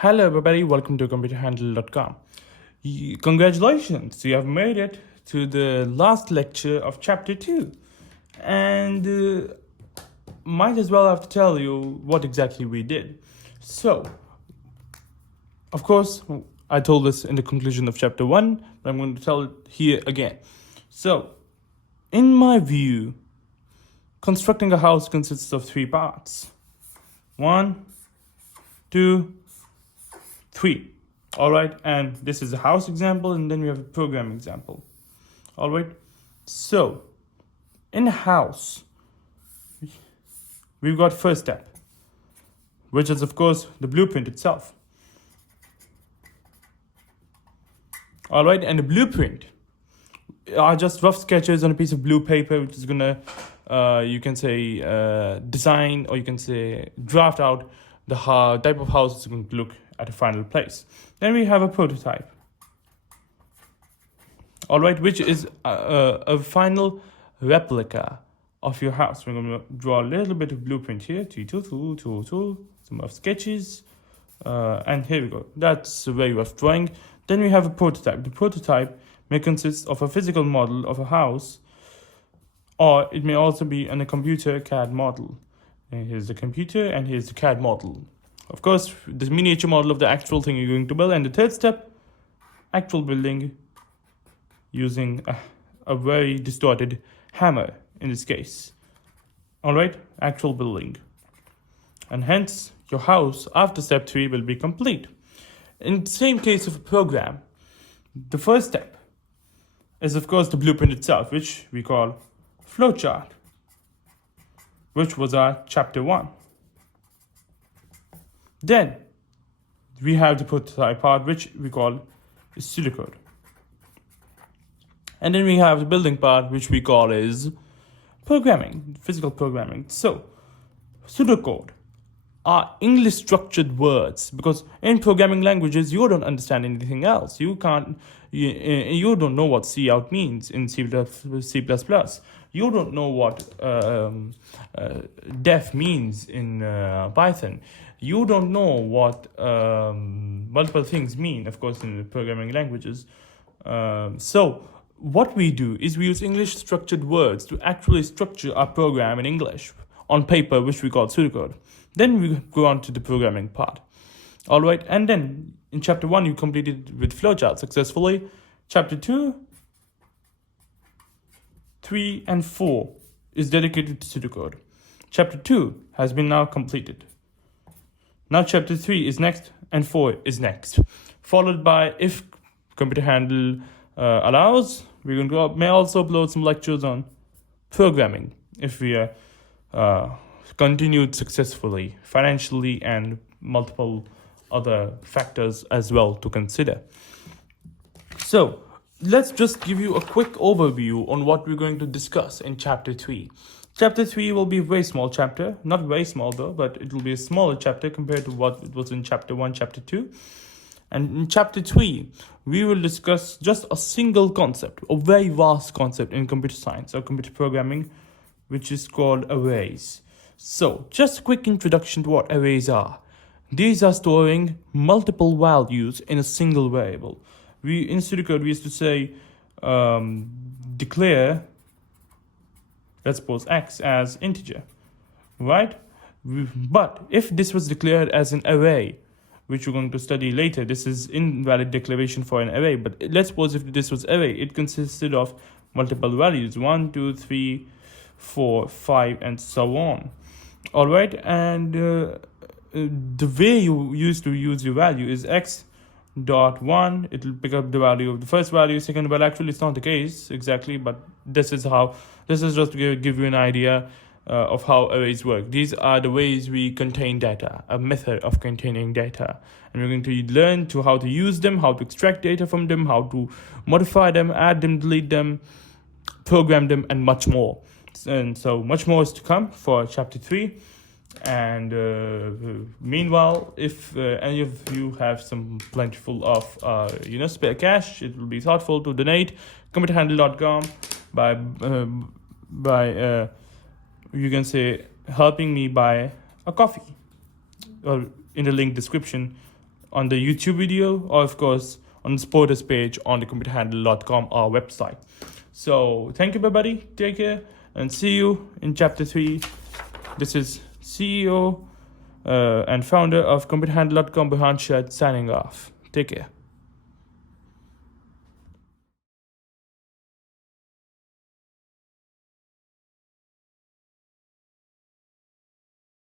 Hello, everybody. Welcome to computerhandle.com. Congratulations, you have made it to the last lecture of chapter 2. And might as well have to tell you what exactly we did. So, of course, I told this in the conclusion of chapter 1, but I'm going to tell it here again. So, in my view, constructing a house consists of 3 parts. 1, 2, 3. All right, and this is a house example, and then we have a program example. All right, so in a house, we've got first step, which is of course the blueprint itself. All right, and the blueprint are just rough sketches on a piece of blue paper, which is gonna, you can say, design, or you can say draft out the type of house it's going to look at a final place. Then we have a prototype. All right, which is a final replica of your house. We're going to draw a little bit of blueprint here. Some rough sketches. And here we go. That's a very rough drawing. Then we have a prototype. The prototype may consist of a physical model of a house, or it may also be in a computer CAD model. And here's the computer, and here's the CAD model. Of course, the miniature model of the actual thing you're going to build. And the third step, actual building using a very distorted hammer in this case. All right, actual building. And hence, your house after step 3 will be complete. In the same case of a program, the first step is of course the blueprint itself, which we call flowchart, which was our chapter 1. Then we have the prototype part, which we call pseudocode. And then we have the building part, which we call is programming, physical programming. So pseudocode are English structured words, because in programming languages you don't understand anything else. You don't know what cout means in C++. You don't know what def means in Python. You don't know what multiple things mean, of course, in the programming languages. So what we do is we use English structured words to actually structure our program in English on paper, which we call pseudocode. Then we go on to the programming part. All right, and then in chapter 1, you completed with flowchart successfully. Chapter 2, 3, and 4 is dedicated to pseudocode. Chapter 2 has been now completed. Now chapter 3 is next, and 4 is next. Followed by, if Computer Handle allows, we're going to may also upload some lectures on programming if we are continued successfully, financially, and multiple other factors as well to consider. So let's just give you a quick overview on what we're going to discuss in chapter 3. Chapter 3 will be a very small chapter, not very small though, but it will be a smaller chapter compared to what it was in chapter 1, chapter 2. And in chapter 3, we will discuss just a single concept, a very vast concept in computer science or computer programming, which is called arrays. So, just a quick introduction to what arrays are. These are storing multiple values in a single variable. In pseudocode, we used to say declare, let's suppose x as integer, right? But if this was declared as an array, which we're going to study later, this is invalid declaration for an array. But let's suppose if this was array, it consisted of multiple values, 1, 2, 3, 4, 5, and so on. All right, and the way you used to use your value is x dot 1. It will pick up the value of the first value, second. Well, actually, it's not the case exactly, but this is just to give you an idea of how arrays work. These are the ways we contain data, a method of containing data. And we're going to learn how to use them, how to extract data from them, how to modify them, add them, delete them, program them, and much more. And so much more is to come for chapter 3. And meanwhile, if any of you have some plentiful of spare cash, it will be thoughtful to donate computerhandle.com by you can say helping me buy a coffee, or in the link description on the YouTube video, or of course on the supporters page on the computerhandle.com, our website. So thank you, everybody. Take care and see you in chapter 3. This is CEO and founder of computerhandle.com, Burhan Shad, signing off. Take care.